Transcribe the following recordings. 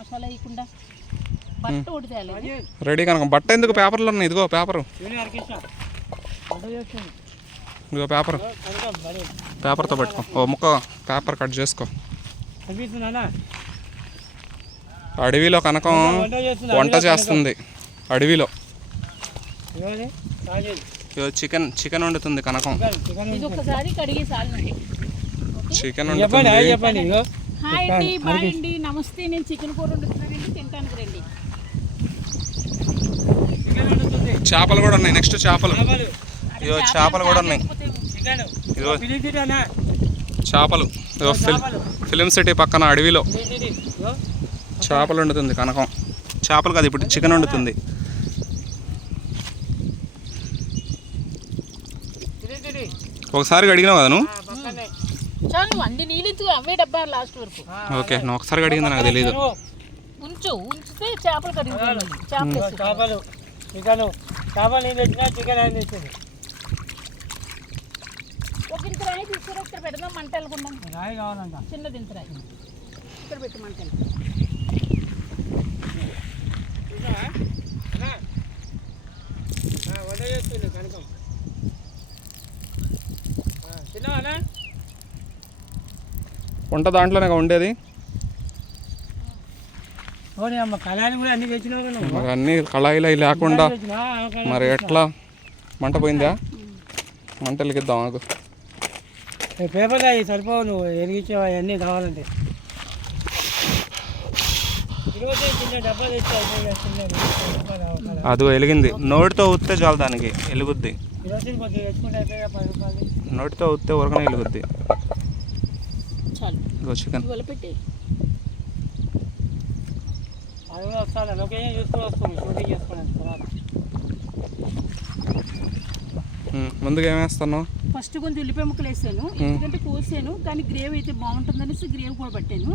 మసాలా వేయకుండా బట్ట ఉడితేయాలి. రెడీ కనుక బట్ట ఎందుకు పేపర్లో ఉన్నాయి. ఇదిగో పేపరు, ఇదిగో పేపర్తో పెట్టుకో. ఓ ముక్క పేపర్ కట్ చేసుకో. అడవిలో కనకం వంట చేస్తుంది. అడవిలో చికెన్ వండుతుంది కనకం. చికెన్ వండుతుంది. హాయ్ అండి, బాయ్ అండి, నమస్తే. నేను చికెన్ కూర వండుతున్నానండి, తింటానికి రండి. చేపలు కూడా ఉన్నాయి. నెక్స్ట్ చేపలు, ఇదిగో చేపలు కూడా ఉన్నాయి. ఇదిగో చేపలు, ఇదిగో ఫిలిం సిటీ పక్కన అడవిలో చేపలు వండుతుంది కనకం. చేపలు కాదు, ఇప్పుడు చికెన్ వండుతుంది. ఒకసారి అడిగినావు కదా నువ్వు? ఓకే, నువ్వు ఒకసారి అడిగింది నాకు తెలియదు. ఉంచితే చేపలు కడుగుతాను. ఒక ఇంత రాయి తీసుకురా, ఇక్కడ పెడదాం. మంట వెళ్ళకుండా రాయి కావాలంట. చిన్నది ఇంత రాయి ఇక్కడ పెట్టి మంట కనకం. వంట దాంట్లోనే ఉండేది. అన్ని కళాయిలు అవి లేకుండా మరి ఎట్లా? మంట పోయిందా? మంట వెలిగిద్దాం ఆగు. పేపర్ అవి సరిపోవు, నువ్వు వెలిగించేవా అన్నీ కావాలంటే. అది వెలిగింది. నోటితో ఉత్తే చాలు, దానికి వెలుగుద్ది. నోటితో ఉత్తే ఉరకనే వెలుగుద్ది. చికెన్ ముందుగా ఏమేస్తున్నావు? ఫస్ట్ కొంచెం ఉల్లిపాయ ముక్కలు వేసాను, ఎందుకంటే కోసాను, కానీ గ్రేవీ అయితే బాగుంటుందనేసి గ్రేవీ కూడా పెట్టాను.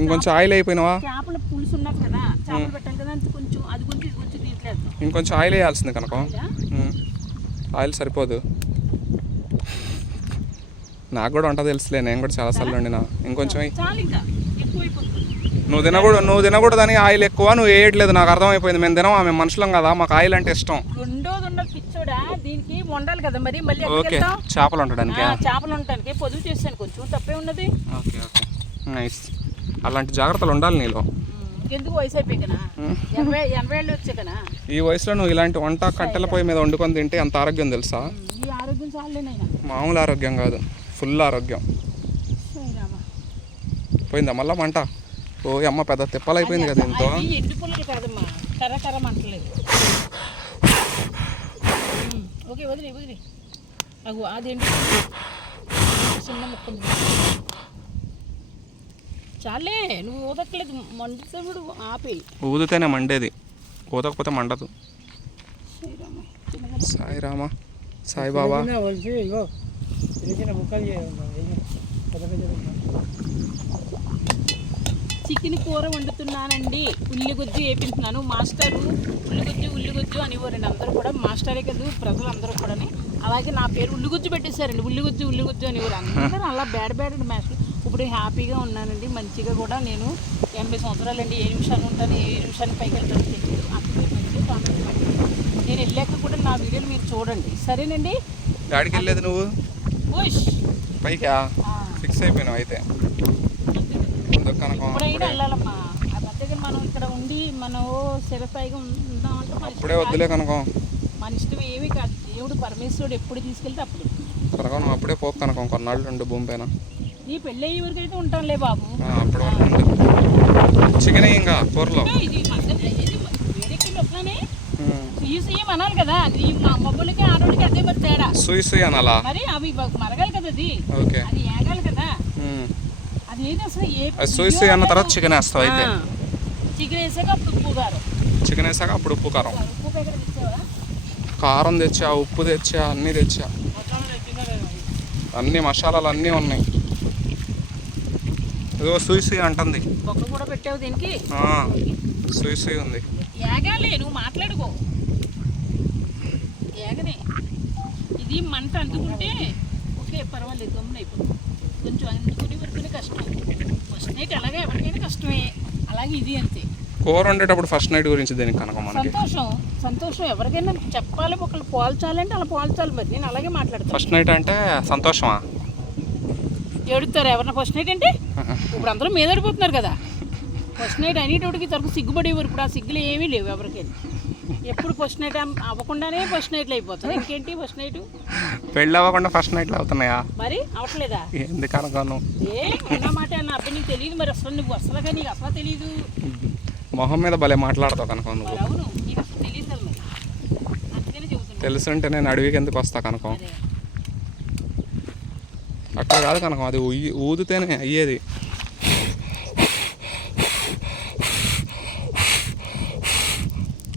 ఇంకొంచెం ఆయిల్ అయిపోయినావా? చేపల పులుసు ఉన్నది కదా, చేపలు పెట్టాను కదా, అంత కొంచెం అది కొంచెం దీంట్లో ఇంకొంచెం ఆయిల్ వేయాల్సింది కనుక. ఆయిల్ సరిపోదు. నాకు కూడా వంట తెలుసులే, నేను కూడా చాలాసార్లు వండినా. ఇంకొంచెం నువ్వు తినకూడదని ఆయిల్ ఎక్కువ, నువ్వు వేయట్లేదు. నాకు అర్థమైపోయింది. మేము తినమా, మేము మనుషులం కదా, మాకు ఆయిల్ అంటే ఇష్టం. దీనికి వండాలి కదా మరి. మళ్ళీ ఓకే, చేపలు వండడానికి. చేపలు వండడానికి పొదుపు చేశాను, కొంచెం తప్పే ఉన్నది. Okay okay, nice. అలాంటి జాగ్రత్తలు ఉండాలి నీలో. ఎందుకు వయసు అయిపోయినా, 80 ఏళ్ళు వచ్చే కదా. ఈ వయసులో నువ్వు ఇలాంటి వంట కట్టెల పొయ్యి మీద వండుకొని తింటే ఎంత ఆరోగ్యం తెలుసా? ఈ ఆరోగ్యం చాలేనైనా, మామూలు ఆరోగ్యం కాదు, ఫుల్ ఆరోగ్యం. పోయిందా మళ్ళా మంట? ఓ అమ్మ, పెద్ద తిప్పలైపోయింది కదా దీంతో. ఎండు పుల్లలు కాదమ్మా, కర్ర మంటలేదు. ఓకే, వదిలే. అది ఎండు చిన్న ముక్క చాలే, నువ్వు ఊదక్కలేదు. మండుతాడు, ఆపేయి. ఊదితేనే మండేది, ఊదకపోతే మండదు. సాయిరామా, సాయిబాబా. చికెన్ కూర వండుతున్నానండి, ఉల్లిగుజ్జు వేపించున్నాను. మాస్టరు ఉల్లిగుజ్జు అనేవారండి అందరూ కూడా. మాస్టరే కదా ప్రజలందరూ కూడా. అలాగే నా పేరు ఉల్లిగుజ్జు పెట్టేశారండి. ఉల్లిగుజ్జు అనేవారు అందరూ. అలా బ్యాడ్ మాస్టర్. ఇప్పుడు హ్యాపీగా ఉన్నానండి, మంచిగా కూడా. నేను 80 సంవత్సరాలండి. 7 నిమిషాలు ఉంటాను, 7 నిమిషాలు పైకి వెళ్తాను. నేను వెళ్ళాక కూడా నా వీడియోలు మీరు చూడండి, సరేనండి? గాడికి వెళ్ళేది నువ్వు పైకి ఫిక్స్ అయిపోయినావు అయితే. ఇప్పుడైనా వెళ్ళాలమ్మా. ఆ మధ్యగా మనం ఇక్కడ ఉండి మనం శిరస్థాయిగా ఉందామంటే ఇప్పుడే వద్దులే కనుక. మన ఇష్టం ఏమీ కాదు. దేవుడు పరమేశ్వరుడు ఎప్పుడు తీసుకెళ్తే అప్పుడు కనుక నువ్వు అప్పుడే పోకు కనుక. కొన్నాళ్ళు ఉండు భూమి పైన. నీ పెళ్ళి అయ్యే వరకు అయితే ఉంటానులే బాబు. అప్పుడు చికెన్ ఇంకా కూరలో సుయ్యి అనాలి కదా. మా మబ్బులకి ఆడోళ్ళకి అదే మరి తేడా. సుయ్యి అనాలా మరి అవి మరగాలి కదా, అది అది ఏగాలి కదా. అది ఏది అసలు సుయ్యి అన్న తర్వాత చికెన్ వేస్తావు అయితే. చికెన్ వేసాక అప్పుడు ఉప్పు కారం. కారం తెచ్చా, ఉప్పు తెచ్చా, అన్నీ తెచ్చా. అన్ని మసాలాలు అన్నీ ఉన్నాయి. ఇదిగో సుయ్యి అంటుంది. కూడా పెట్టావు దీనికి. సుయ్యి ఉంది. ఏగాలి, నువ్వు మాట్లాడుకో. ఏగనే ఇది మంట అందుకుంటే ఓకే, పర్వాలేదు, గమ్మున అయిపోతుంది. కొంచెం అందుకునే వరకునే కష్టం. ఫస్ట్ నైట్ అలాగే ఎవరికైనా కష్టమే. అలాగే ఇది అంతే. కూర వండేటప్పుడు ఫస్ట్ నైట్ గురించి దేనికి కనుక మనకి సంతోషం సంతోషం ఎవరికైనా చెప్పాలి, ఒకళ్ళు పోల్చాలంటే అలా పోల్చాలి. మరి నేను అలాగే మాట్లాడతాను. ఫస్ట్ నైట్ అంటే సంతోషమా? ఏడుతారు ఎవరన్నా ఫస్ట్ నైట్ అంటే? ఇప్పుడు అందరూ మీద పడిపోతున్నారు కదా. ఫస్ట్ నైట్ అనేటోడికి తరపు సిగ్గుపడేవారు. ఇప్పుడు ఆ సిగ్గులు ఏమీ లేవు ఎవరికైనా. ఎప్పుడు ఫస్ట్ నైట్ అవ్వకుండానే ఫస్ట్ నైట్లు అయిపోతారు. ఇంకేంటి ఫస్ట్ నైట్? పెళ్ళి అవ్వకుండా ఫస్ట్ నైట్లు అవుతున్నాయా? మరి అవట్లేదా? ఎందుకు అనుకోను? ఉన్న మాట అన్న అబ్బాయి నీకు తెలియదు. మరి అసలు నువ్వు అసలుగా నీకు అసలు తెలియదు. మొహం మీద భలే మాట్లాడతావు కనుక నువ్వు. మరి అవును, నీకు అసలు తెలియదు. మరి అందుకనే చెబుతున్నా. తెలుసుంటే నేను అడవికి ఎందుకు వస్తా కనుక? అదే. అక్కడ కాదు కనుక, అది ఊదితేనే అయ్యేది.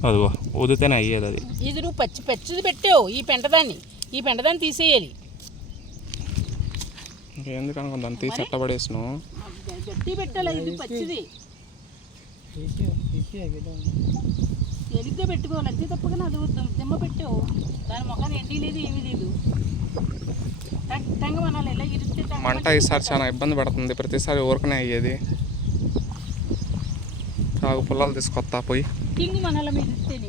అదిగో ఊదితేనే అయ్యేది అది. ఇది నువ్వు పచ్చిది పెట్టావు. ఈ పెంటదాన్ని తీసేయాలి. ఎందుకు అనుకో దాన్ని తీసి చట్టబడేసిను. గట్టి పెట్టాలి. ఇది పచ్చిది ఎలిగ్గా పెట్టుకోవాలి. అంతే తప్పగా అది దిమ్మ పెట్టావు. దాని ముఖాన్ని ఎండి లేదు, ఏమీ లేదు. టంగ మనాలి. ఇలా ఇరిస్తే మంట ఈసారి చాలా ఇబ్బంది పడుతుంది. ప్రతిసారి ఊరకనే అయ్యేది. తాగు పుల్లలు తీసుకొస్తా పోయి కింగ్ మనాల మీద ఇస్తేనే